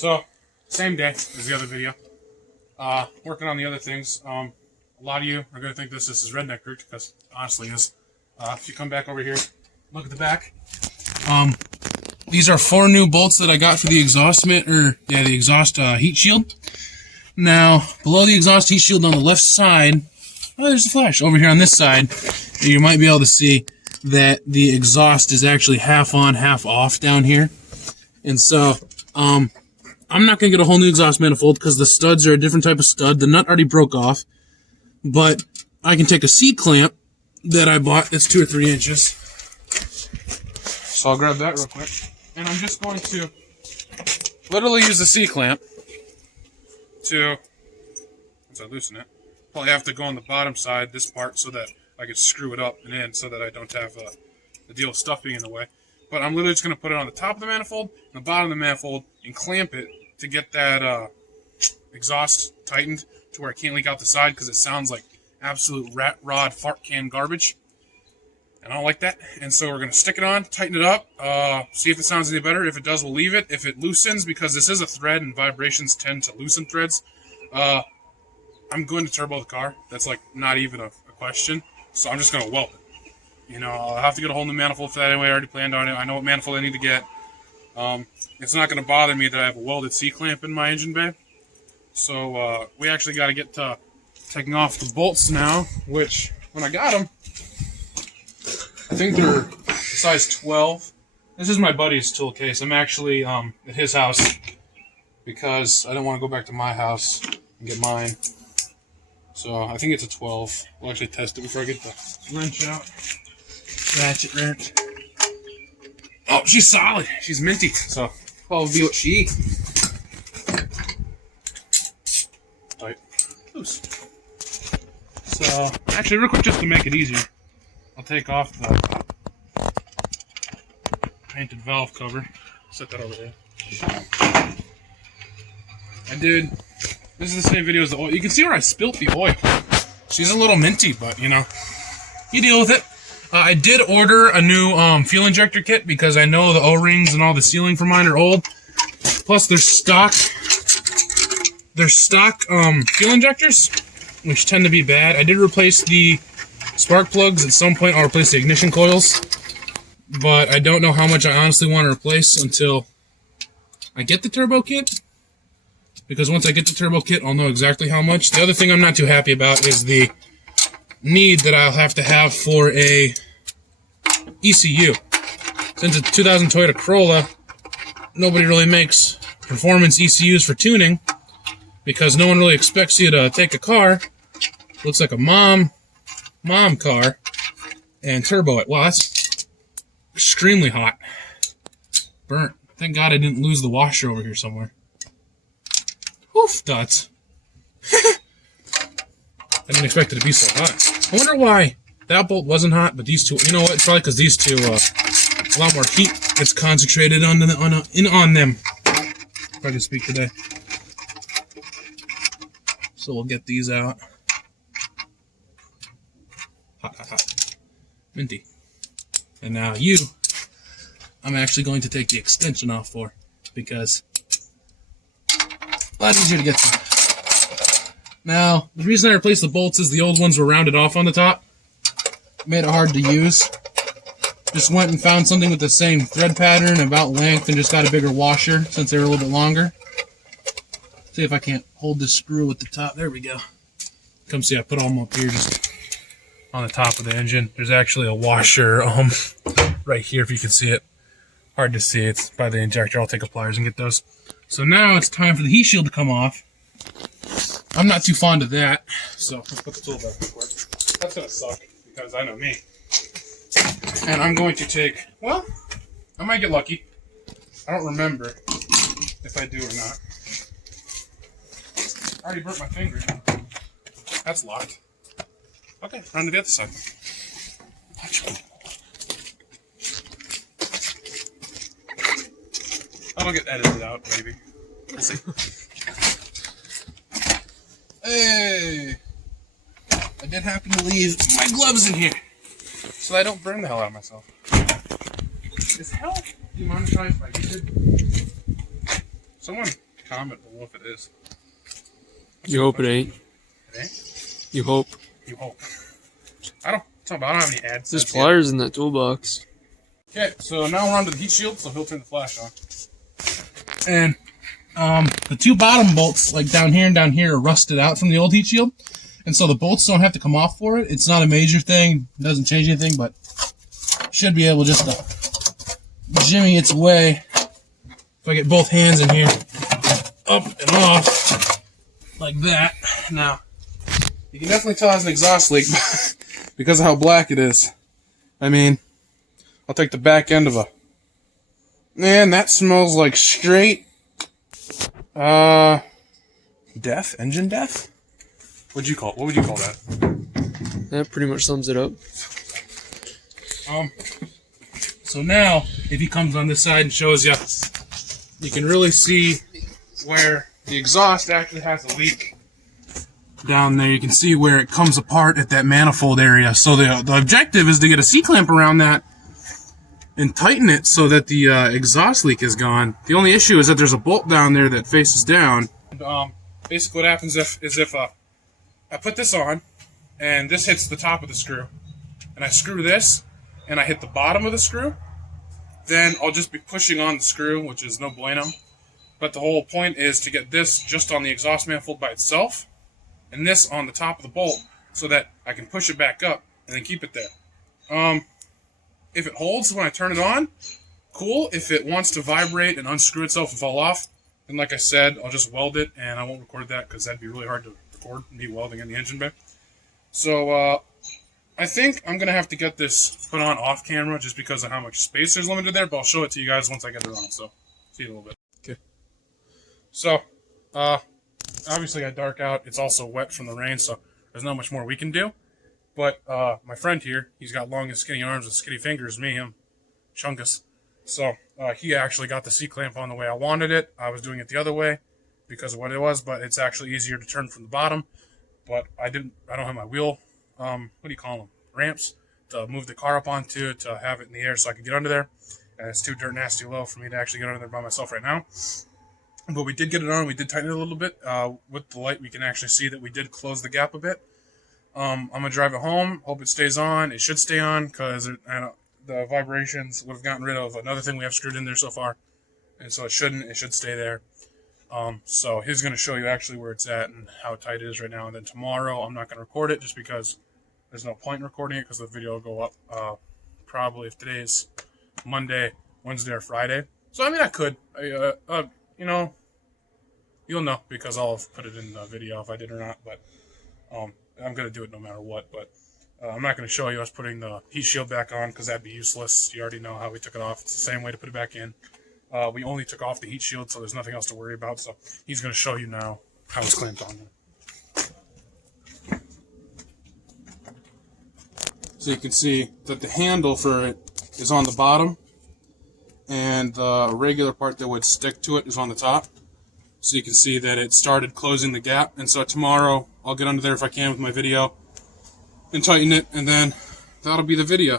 So, same day as the other video. Working on the other things. A lot of you are going to think this is redneck route, because it honestly is. If you come back over here, look at the back. These are 4 new bolts that I got for the exhaust the exhaust heat shield. Now, below the exhaust heat shield on the left side, oh, there's a flash. Over here on this side, you might be able to see that the exhaust is actually half on, half off down here. And so, I'm not going to get a whole new exhaust manifold because the studs are a different type of stud. The nut already broke off. But I can take a C-clamp that I bought that's 2 or 3 inches. So I'll grab that real quick. And I'm just going to literally use the C-clamp to, once I loosen it, probably have to go on the bottom side, this part, so that I can screw it up and in so that I don't have the deal of stuff being in the way. But I'm literally just going to put it on the top of the manifold and the bottom of the manifold and clamp it to get that exhaust tightened to where it can't leak out the side, because it sounds like absolute rat rod fart can garbage. And I don't like that. And so we're going to stick it on, tighten it up, see if it sounds any better. If it does, we'll leave it. If it loosens, because this is a thread and vibrations tend to loosen threads, I'm going to turbo the car. That's like not even a question. So I'm just going to weld it. You know, I'll have to get a whole new manifold for that anyway. I already planned on it. I know what manifold I need to get. It's not going to bother me that I have a welded C-clamp in my engine bay. So we actually got to get to taking off the bolts now, which when I got them, I think they're size 12. This is my buddy's tool case. I'm actually at his house because I don't want to go back to my house and get mine. So I think it's a 12. We'll actually test it before I get the wrench out. Ratchet wrench. Oh, she's solid. She's minty. So probably be what she eats. Tight. Loose. So actually, real quick, just to make it easier, I'll take off the painted valve cover. Set that over there. This is the same video as the oil. You can see where I spilt the oil. She's a little minty, but you know, you deal with it. I did order a new fuel injector kit because I know the O-rings and all the sealing for mine are old. Plus, they're stock fuel injectors, which tend to be bad. I did replace the spark plugs at some point. I'll replace the ignition coils, but I don't know how much I honestly want to replace until I get the turbo kit, because once I get the turbo kit, I'll know exactly how much. The other thing I'm not too happy about is the need that I'll have to have for a ECU. Since it's a 2000 Toyota Corolla, nobody really makes performance ECUs for tuning, because no one really expects you to take a car, looks like a mom car, and turbo it. Wow, that's extremely hot. Burnt. Thank God I didn't lose the washer over here somewhere. Oof, dots. I didn't expect it to be so hot. I wonder why that bolt wasn't hot, but these two, you know what? It's probably because these two, a lot more heat gets concentrated on them. If I can speak today. So we'll get these out. Hot, hot, hot. Minty. And now I'm actually going to take the extension off for, because a lot easier to get to. Now, the reason I replaced the bolts is the old ones were rounded off on the top. Made it hard to use. Just went and found something with the same thread pattern, about length, and just got a bigger washer since they were a little bit longer. See if I can't hold this screw with the top. There we go. Come see, I put them up here just on the top of the engine. There's actually a washer right here if you can see it. Hard to see, it's by the injector. I'll take a pliers and get those. So now it's time for the heat shield to come off. I'm not too fond of that, so let's put the tool back real quick. That's going to suck, because I know me. And I'm going to take, well, I might get lucky. I don't remember if I do or not. I already burnt my finger. That's locked. Okay, round to the other side. That'll get edited out, maybe. We'll see. Hey! I did happen to leave my gloves in here, so I don't burn the hell out of myself. Is hell demonetized by YouTube? Someone comment below if it is. You hope it ain't. It ain't? You hope. You hope. I don't have any ads. There's pliers in that toolbox. Okay, so now we're on to the heat shield, so he'll turn the flash on. And the two bottom bolts, like down here and down here, are rusted out from the old heat shield. And so the bolts don't have to come off for it. It's not a major thing. It doesn't change anything, but should be able just to jimmy its way. If I get both hands in here, up and off, like that. Now, you can definitely tell it's an exhaust leak because of how black it is. I mean, I'll take the back end of a... Man, that smells like straight... death? Engine death? What would you call that? That pretty much sums it up. So now, if he comes on this side and shows you, you can really see where the exhaust actually has a leak. Down there, you can see where it comes apart at that manifold area. So the objective is to get a C-clamp around that and tighten it so that the exhaust leak is gone. The only issue is that there's a bolt down there that faces down. And, basically what happens is if I put this on, and this hits the top of the screw, and I screw this, and I hit the bottom of the screw, then I'll just be pushing on the screw, which is no bueno. But the whole point is to get this just on the exhaust manifold by itself, and this on the top of the bolt, so that I can push it back up and then keep it there. If it holds when I turn it on, cool. If it wants to vibrate and unscrew itself and fall off, then like I said, I'll just weld it, and I won't record that because that'd be really hard to record, me welding in the engine bay. So, I think I'm going to have to get this put on off camera just because of how much space there's limited there, but I'll show it to you guys once I get it on, so see you in a little bit. Okay. So, obviously I dark out. It's also wet from the rain, so there's not much more we can do. But my friend here, he's got long and skinny arms and skinny fingers, me, him, Chungus. So he actually got the C-clamp on the way I wanted it. I was doing it the other way because of what it was, but it's actually easier to turn from the bottom. But I don't have my wheel, what do you call them, ramps, to move the car up onto to have it in the air so I can get under there. And it's too dirt nasty low for me to actually get under there by myself right now. But we did get it on. We did tighten it a little bit. With the light, we can actually see that we did close the gap a bit. I'm going to drive it home. Hope it stays on. It should stay on because the vibrations would have gotten rid of another thing we have screwed in there so far. And so it shouldn't. It should stay there. So he's going to show you actually where it's at and how tight it is right now. And then tomorrow I'm not going to record it just because there's no point in recording it because the video will go up probably if today's Monday, Wednesday, or Friday. So, I mean, I could. You know, you'll know because I'll put it in the video if I did or not. But I'm going to do it no matter what. But I'm not going to show you us putting the heat shield back on because that'd be useless. You already know how we took it off. It's the same way to put it back in. We only took off the heat shield, so there's nothing else to worry about. So he's going to show you now how it's clamped on there. So you can see that the handle for it is on the bottom, and the regular part that would stick to it is on the top. So you can see that it started closing the gap. And so tomorrow I'll get under there if I can with my video and tighten it, and then that'll be the video.